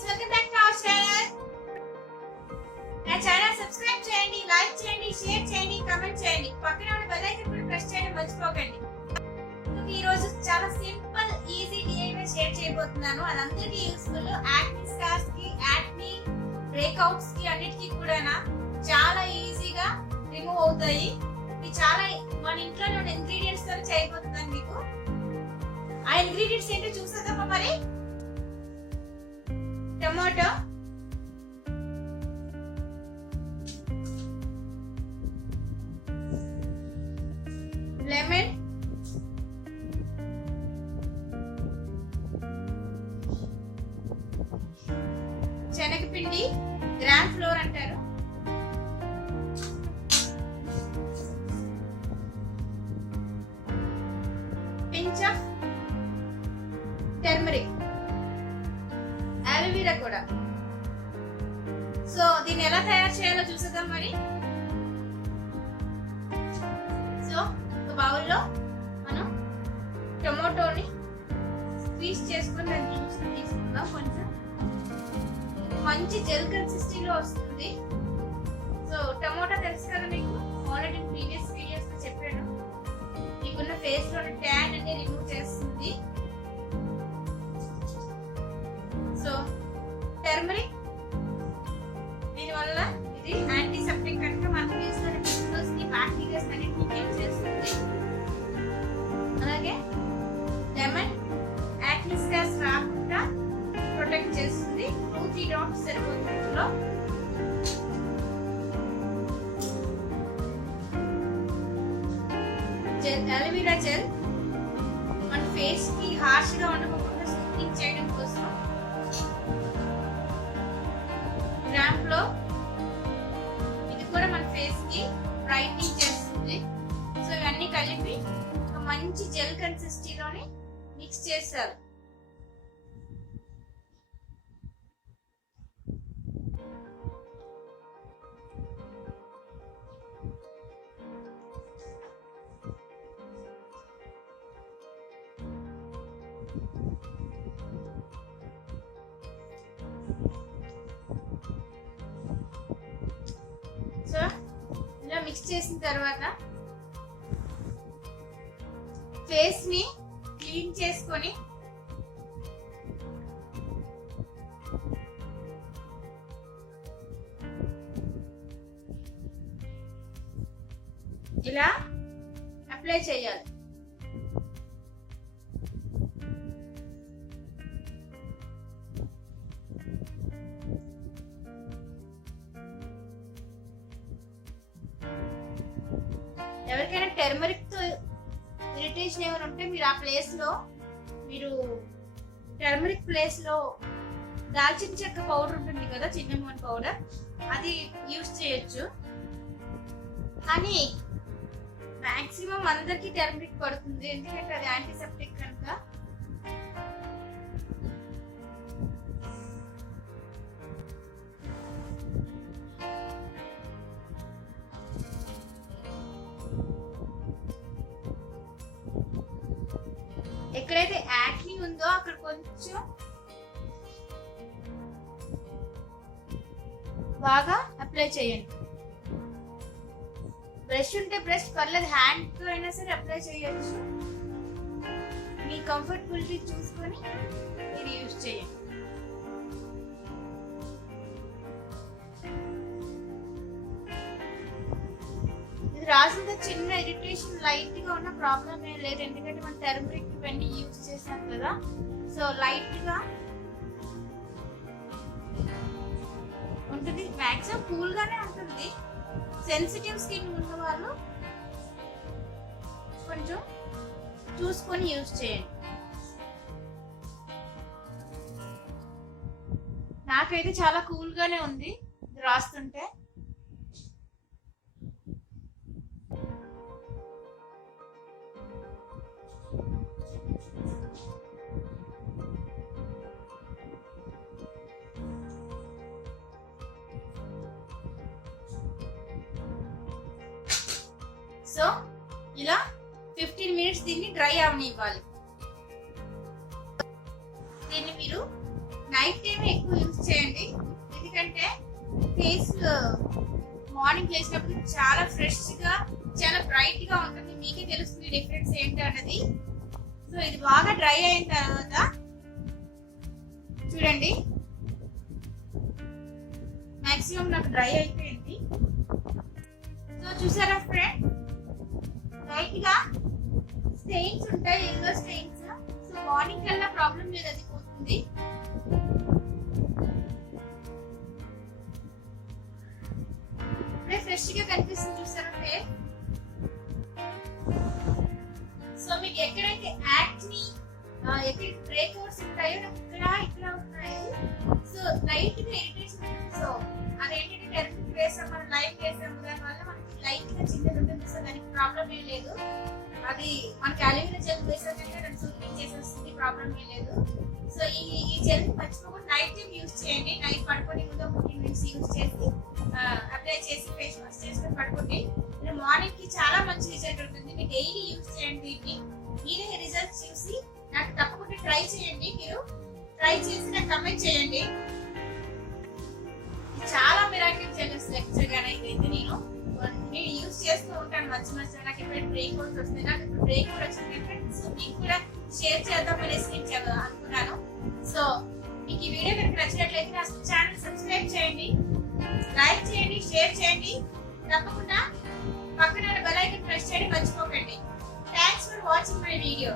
Friends, welcome back to our channel. నా channel subscribe చేయండి, లైక్ చేయండి, షేర్ చేయండి, కామెంట్ చేయండి. పక్కన ఉన్న బెల్ ఐకాన్ కూడా ప్రెస్ చేయడం మర్చిపోకండి. ఈ రోజు చాలా సింపుల్ ఈజీ డిఐవై షేర్ చేయబోతున్నాను. అది అందరికీ యూస్ఫుల్. యాక్ని స్కార్స్ కి, యాక్ని బ్రేక్అవుట్స్ కి అన్నిటికీ కూడా చాలా ఈజీగా రిమూవ్ అవుతాయి. ఇది చాలా మన ఇంట్లోనే ఉన్న ఇంగ్రీడియంట్స్ తో చేయబోతున్నాను మీకు. ఆ ఇంగ్రీడియంట్స్ ఏంటో చూసేద్దామా మరి. టమాటో, లెమన్, శనగపిండి, గ్రామ్ ఫ్లోర్ అంటారు, పించ్ ఆఫ్ టర్మరిక్, అలోవెరా కూడా. సో దీన్ని ఎలా తయారు చేయాలో చూసేద్దాం మరి. సో ఒక బౌల్లో మనం టొమాటోని స్క్వీజ్ చేసుకొని దాన్ని జ్యూస్ తీసుకుందాం. కొంచెం మంచి జెల్ కన్సిస్టెన్సీలో వస్తుంది. సో టమోటా తెలుసు కదా మీకు, ఆల్రెడీ ప్రీవియస్ వీడియోస్ లో చెప్పాను. మీకున్న ఫేస్ లోని ట్యాన్ అన్ని రిమూవ్ చేస్తుంది. సో టర్మరిక్, దీనివల్ల ఇది యాంటీసెప్టిక్ కనుక మన ఫేస్ లోని పింపుల్స్ ని, బ్యాక్టీరియాస్ అన్నిటిని కిల్ చేస్తుంది. అలాగే లెమన్ యాక్ని స్కార్స్ రాకుండా ప్రొటెక్ట్ చేస్తుంది. 2-3 డ్రాప్స్ సరిపోతుంది. ఇందులో అలోవెరా జెల్ మన ఫేస్ కి హార్ష్ గా ఉండకుండా స్మూతింగ్ చేయడం కోసం. గ్రామ్ ఫ్లోర్, ఇది కూడా మన ఫేస్ కి బ్రైట్నింగ్ చేస్తుంది. సో ఇవన్నీ కలిపి ఒక మంచి జెల్ కన్సిస్టెన్సీలోని మిక్స్ చేస్తారు. సో ఇలా మిక్స్ చేసిన తర్వాత ఫేస్ ని క్లీన్ చేసుకొని ఇలా అప్లై చేయాలి. ఎవరికైనా టర్మరిక్ తో ఇరిటేషన్ ఏమైనా ఉంటే మీరు ఆ ప్లేస్ లో, మీరు టర్మరిక్ ప్లేస్ లో దాల్చిన చెక్క పౌడర్ ఉంటుంది కదా, చిన్నమోన్ పౌడర్, అది యూజ్ చేయొచ్చు. కానీ మాక్సిమం అందరికి టర్మరిక్ పడుతుంది, ఎందుకంటే అది యాంటీసెప్టిక్ కనుక. ఎక్కడైతే యాక్ని ఉందో అక్కడ కొంచెం బాగా అప్లై చేయండి. బ్రష్ ఉంటే బ్రష్ పర్లేదు, హ్యాండ్ తో అయినా సరే అప్లై చేయొచ్చు. మీ కంఫర్టబిలిటీ చూసుకొని మీరు యూజ్ చేయండి. ఇది రాసిన చిన్న ఇరిటేషన్ లైట్ గా ఉన్న ప్రాబ్లం ఏం లేదు, ఎందుకంటే మనం టర్మరిక్ ఇవన్నీ యూజ్ చేసాం కదా. సో లైట్ గా ఉంటుంది, మాక్సిమం కూల్ గానే ఉంటుంది. సెన్సిటివ్ స్కిన్ ఉన్న వాళ్ళు కొంచెం చూసుకొని యూజ్ చేయండి. నాకైతే చాలా కూల్ గానే ఉంది ఇది రాస్తుంటే. సో ఇలా 15 minutes దీన్ని డ్రై అవనివ్వాలి. దీన్ని మీరు నైట్ టైం ఎక్కువ యూజ్ చేయండి, ఎందుకంటే ఫేస్ మార్నింగ్ లేచినప్పుడు చాలా ఫ్రెష్ గా చాలా బ్రైట్ గా ఉంటుంది. మీకే తెలుస్తుంది డిఫరెన్స్ ఏంటి అన్నది. సో ఇది బాగా డ్రై అయిన తర్వాత చూడండి, మాక్సిమం నాకు డ్రై అయిపోయింది. సో చూసారా ఫ్రెండ్, లైట్ గా స్టెయిన్స్ ఉంటాయి, ఎల్లో స్టెయిన్స్. సో మార్నింగ్ కల్లా ప్రాబ్లం లేదు, అది పోతుంది. ఫ్రెష్ గా కనిపిస్తుంది చూసారా ఫేస్. సో మీకు ఎక్కడైతే యాక్ని, ఎక్కడ బ్రేక్అవుట్స్ ఉంటాయో నాకు ఇక్కడ ఉన్నాయి. సో లైట్ గా ఇరిటేషన్ ఉంటుంది. సో అదేంటంటే డైరెక్ట్ వేసాం, మనం లైట్ వేసాము, దానివల్ల మనకి లైట్ గా చిన్నది ఉంటుంది. సో దానికి ప్రాబ్లం ఏం లేదు. అది మనకి అలోవెరా జెల్ వేసాం కనుక దాన్ని సూపరింగ్ చేసేస్తుంది, ప్రాబ్లం ఏం లేదు. సో ఈ జెల్ మర్చిపోకుండా నైట్ టైం యూజ్ చేయండి. నైట్ పడుకొని ముందు 15 minutes యూజ్ చేసి అప్లై చేసి ఫేస్ వాష్ చేసుకొని పడుకోండి. మార్నింగ్ కి చాలా మంచి రిజల్ట్ ఉంటుంది. మీరు డైలీ యూజ్ చేయండి. దీన్ని మీరే రిజల్ట్స్ చూసి నాకు తప్పకుండా ట్రై చేయండి. మీరు ట్రై చేసి నాకు కమెంట్ చేయండి. చాలా మిరాకిల్ జెల్స్ యాక్చువల్గా ఇదైతే నేను యూజ్ చేస్తూ ఉంటాను మధ్య మధ్యలో. నాకు ఎప్పుడైతే బ్రేక్అవుట్స్ వస్తాయి, నాకు ఇప్పుడు బ్రేక్అవుట్ వచ్చిందంటే సో మీకు కూడా షేర్ చేద్దాం అనేసి నేను అనుకున్నాను. సో మీకు ఈ వీడియో కనుక నచ్చినట్లయితే నా ఛానల్ సబ్స్క్రైబ్ చేయండి, లైక్ చేయండి, షేర్ చేయండి. తప్పకుండా పక్కన బెల్ ఐకాన్ ప్రెస్ చేయడం మర్చిపోకండి. Thanks for watching my video.